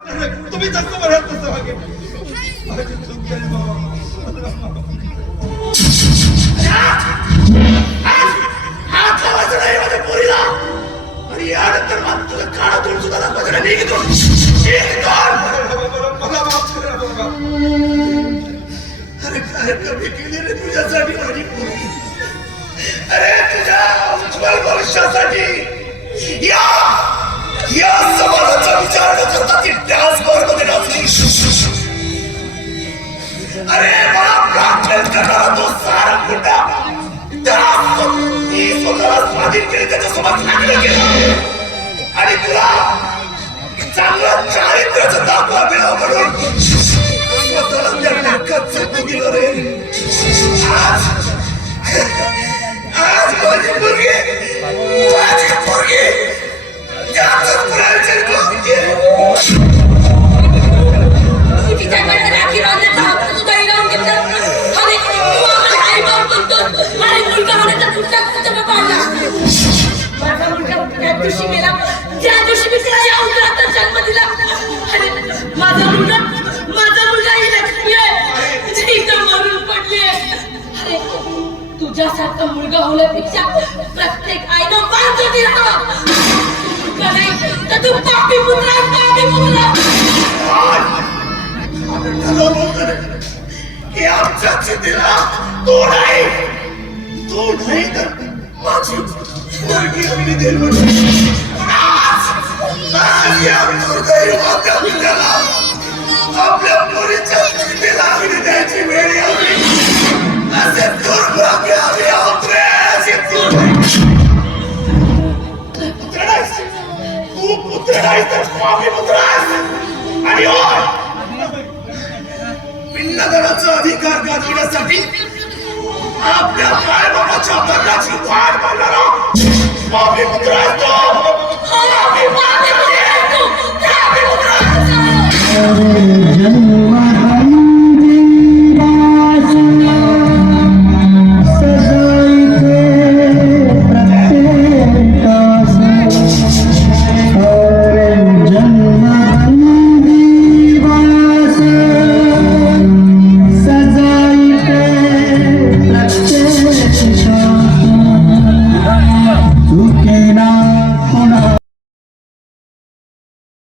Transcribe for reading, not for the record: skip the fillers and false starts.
तुम्ही जसं म्हणाल तसं वागेल. माझी चूक झाली बाबा. हात लावायचा नाही माझ्या पोरीला आणि यानंतर मग तुझं काळा तोंड सुद्धा दाखवायचं नाही. मला माफ करा बाबा. अरे काय कमी केली रे तुझ्यासाठी माझी पोरगी. अरे तुझ्या उज्ज्वल भविष्यासाठी या समाजाचा विचार न करता ती डान्स बार मध्ये नाचली. अरे मला ब्लॅकमेल करणारा तो सारा खोटा त्याला मी स्वतःला स्वाधीन केले त्याच्यासोबत लग्न केलं आणि तुला चांगलं चारित्र्याचं दाखला मिळावं म्हणून स्वतःला त्या नाकात चाकू दिलं रे. आज माझी पोरगी त्याचं पुरायचे तिच्याकडे राखी बांधण्याचा हक्क सुद्धा हिरावून घेतला. अरे तू आम्हाला आई बाप म्हणतो. अरे मुलगा होण्याचा तुझा तुझ्या पाडला. माझा मुलगा त्या दिवशी गेला ज्या दिवशी मी त्याच्या उदरात जन्म दिला. अरे माझा मुलगा ही लक्ष्मी आहे जी इथं मरून पडली आहे. अरे तुझ्यासारखा मुलगा होण्यापेक्षा प्रत्येक आईनं बांधतो दिला. तू पापी पुत्र की आमच्या चितीला तो नाही तर माझी पोरगी अगदी देईल म्हणून आज या दुर्दैवाच्या पित्याला आपल्या पोरीच्या चितीला अग्नी द्यायची वेळ यावी. असे दुर्भाग्य आम्ही आहोत रे. असे तू पुत्र नाही तर पापी पुत्र आहेस. आणि पिंडदानाचा अधिकार गाजवण्यासाठी आपल्या मायबापाच्या मरणाची वाट पाहणारा पापी पुत्र आहेस.